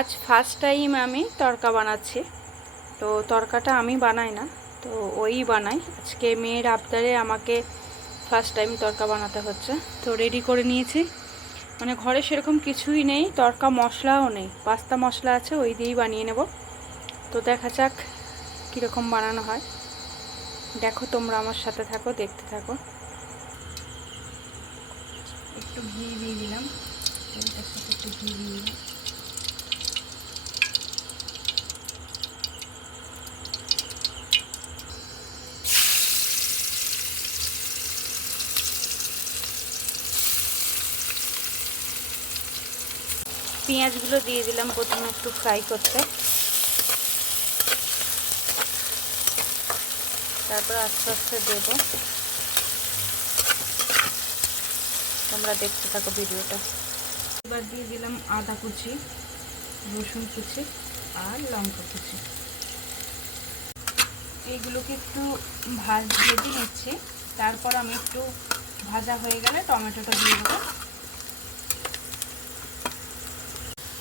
আজ first time আমি তরকা বানাচ্ছি। তো তরকাটা আমি বানাই না, তো ওই বানাই। আজকে মেয়ের আবদারে আমাকে ফার্স্ট টাইম তরকা বানাতে হচ্ছে। তো রেডি করে নিয়েছি। মানে ঘরে সেরকম কিছুই নেই, তরকা মশলাও নেই। পাস্তা মশলা আছে, ওই দিয়েই বানিয়ে নেব। তো দেখা যাক কীরকম বানানো হয়। দেখো তোমরা আমার সাথে থাকো, দেখতে থাকো। একটু ঘি দিয়ে দিলাম। একটু ঘি দিয়ে দিলাম। পেঁয়াজগুলো দিয়ে দিলাম প্রথমে একটু ফ্রাই করতে। তারপর আস্তে আস্তে দেব। তোমরা দেখতে থাকো ভিডিওটা। এবার দিয়ে দিলাম আদা কুচি, রসুন কুচি আর লঙ্কা কুচি। এইগুলোকে একটু ভাজ ভেজে নিচ্ছি। তারপর আমি একটু ভাজা হয়ে গেলে টমেটোটা দিয়ে দেবো।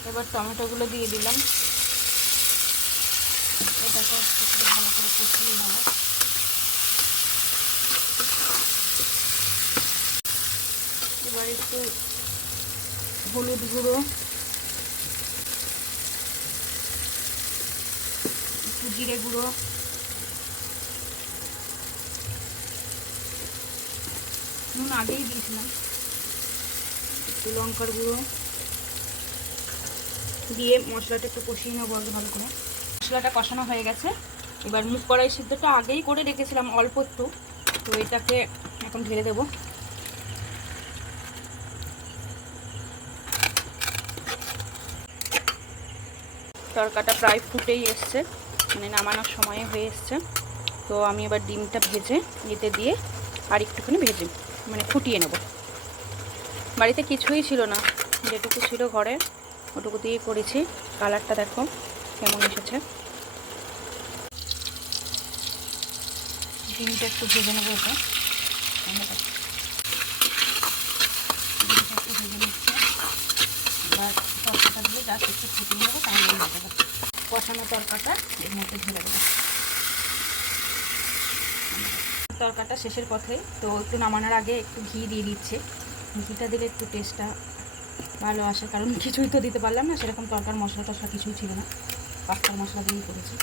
এবার টমেটোগুলো দিয়ে দিলাম। এটাকে একটু ভালো করে কষিয়ে নেব। এবার একটু হলুদ গুঁড়ো। একটু জিরে গুঁড়ো। নুন আগেই দিয়েছিলাম। একটু লঙ্কার গুঁড়ো। দিয়ে মশলাটা একটু কষিয়ে নেব আগে ভালো করে। মশলাটা কষানো হয়ে গেছে। এবার মুখ কড়াই সিদ্ধটা আগেই করে রেখেছিলাম অল্প একটু। তো এটাকে এখন ঢেলে দেবো। তরকাটা প্রায় ফুটেই এসছে মানে নামানোর সময় হয়ে এসছে। তো আমি এবার ডিমটা ভেজে এতে দিয়ে আর একটুখানি ভেজে মানে ফুটিয়ে নেব। বাড়িতে কিছুই ছিল না, যেটুকু ছিল ঘরে। ওটুকু দিয়ে করেছি। কালারটা দেখো কেমন এসেছে। ডিমটা একটু ভেজে নেব ওটা তরকাটা একটু কষানো শেষের পথে, তো একটু নামানোর আগে একটু ঘি দিয়ে দিচ্ছে। ঘিটা দিলে একটু টেস্টটা ভালো আসে কারণ কিছুই তো দিতে পারলাম না, সেরকম তরকার মশলা টশলা কিছুই ছিল না। পাস্তার মশলা দিয়েই করেছি।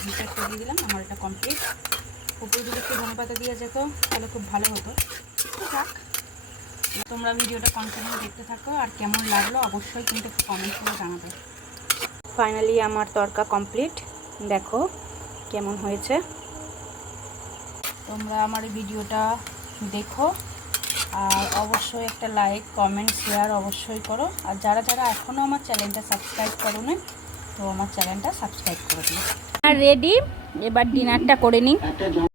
ঘিটা একটু দিয়ে দিলাম, আমার এটা কমপ্লিট উপরে যদি একটু ধনে পাতা দিয়ে যেত, তাহলে খুব ভালো হতো। থাক, তোমরা ভিডিওটা কন্টিনিউ দেখতে থাকো, আর কেমন লাগল অবশ্যই কিন্তু একটু কমেন্ট করে জানাবে। ফাইনালি আমার তরকা কমপ্লিট দেখো কেমন হয়েছে। তোমরা আমার ভিডিওটা দেখো। আর অবশ্যই একটা লাইক কমেন্ট শেয়ার অবশ্যই করো। আর যারা যারা এখনও আমার চ্যানেলটা সাবস্ক্রাইব করো তো আমার চ্যানেলটা সাবস্ক্রাইব করে দিন আর রেডি এবার ডিনারটা করে নিই।